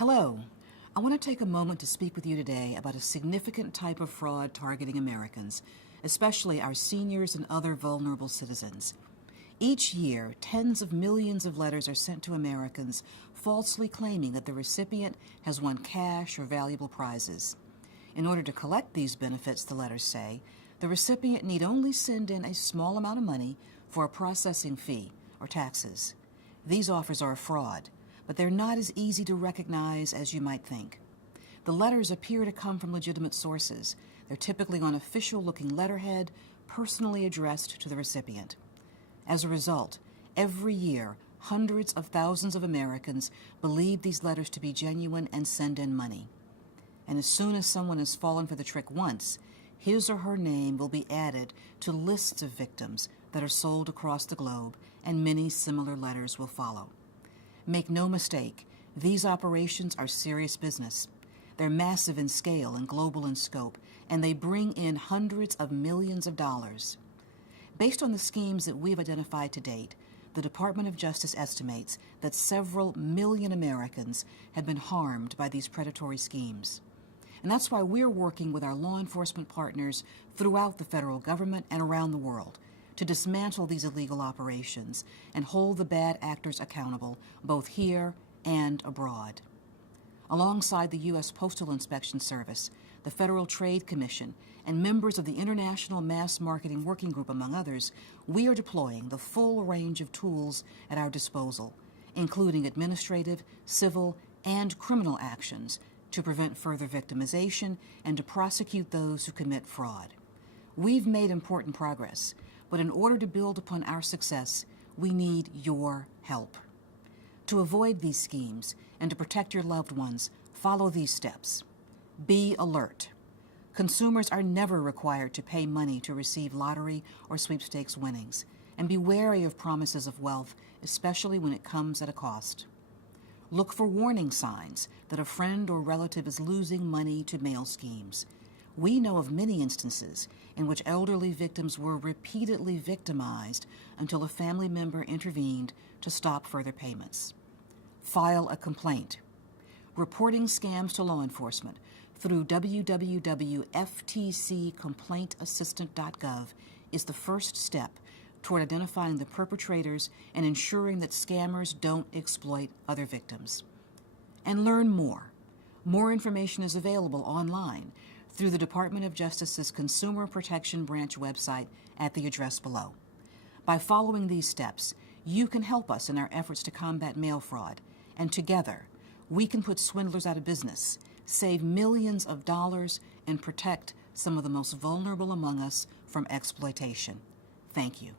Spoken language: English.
Hello. I want to take a moment to speak with you today about a significant type of fraud targeting Americans, especially our seniors and other vulnerable citizens. Each year, tens of millions of letters are sent to Americans falsely claiming that the recipient has won cash or valuable prizes. In order to collect these benefits, the letters say, the recipient need only send in a small amount of money for a processing fee or taxes. These offers are a fraud, but they're not as easy to recognize as you might think. The letters appear to come from legitimate sources. They're typically on official-looking letterhead, personally addressed to the recipient. As a result, every year, hundreds of thousands of Americans believe these letters to be genuine and send in money. And as soon as someone has fallen for the trick once, his or her name will be added to lists of victims that are sold across the globe, and many similar letters will follow. Make no mistake, these operations are serious business. They're massive in scale and global in scope, and they bring in hundreds of millions of dollars. Based on the schemes that we've identified to date, the Department of Justice estimates that several million Americans have been harmed by these predatory schemes. And that's why we're working with our law enforcement partners throughout the federal government and around the world to dismantle these illegal operations and hold the bad actors accountable, both here and abroad. Alongside the U.S. Postal Inspection Service, the Federal Trade Commission, and members of the International Mass Marketing Working Group, among others, we are deploying the full range of tools at our disposal, including administrative, civil, and criminal actions to prevent further victimization and to prosecute those who commit fraud. We've made important progress, but in order to build upon our success, we need your help. To avoid these schemes and to protect your loved ones, follow these steps. Be alert. Consumers are never required to pay money to receive lottery or sweepstakes winnings, and be wary of promises of wealth, especially when it comes at a cost. Look for warning signs that a friend or relative is losing money to mail schemes. We know of many instances in which elderly victims were repeatedly victimized until a family member intervened to stop further payments. File a complaint. Reporting scams to law enforcement through www.ftccomplaintassistant.gov is the first step toward identifying the perpetrators and ensuring that scammers don't exploit other victims. And learn more. More information is available online through the Department of Justice's Consumer Protection Branch website at the address below. By following these steps, you can help us in our efforts to combat mail fraud, and together, we can put swindlers out of business, save millions of dollars, and protect some of the most vulnerable among us from exploitation. Thank you.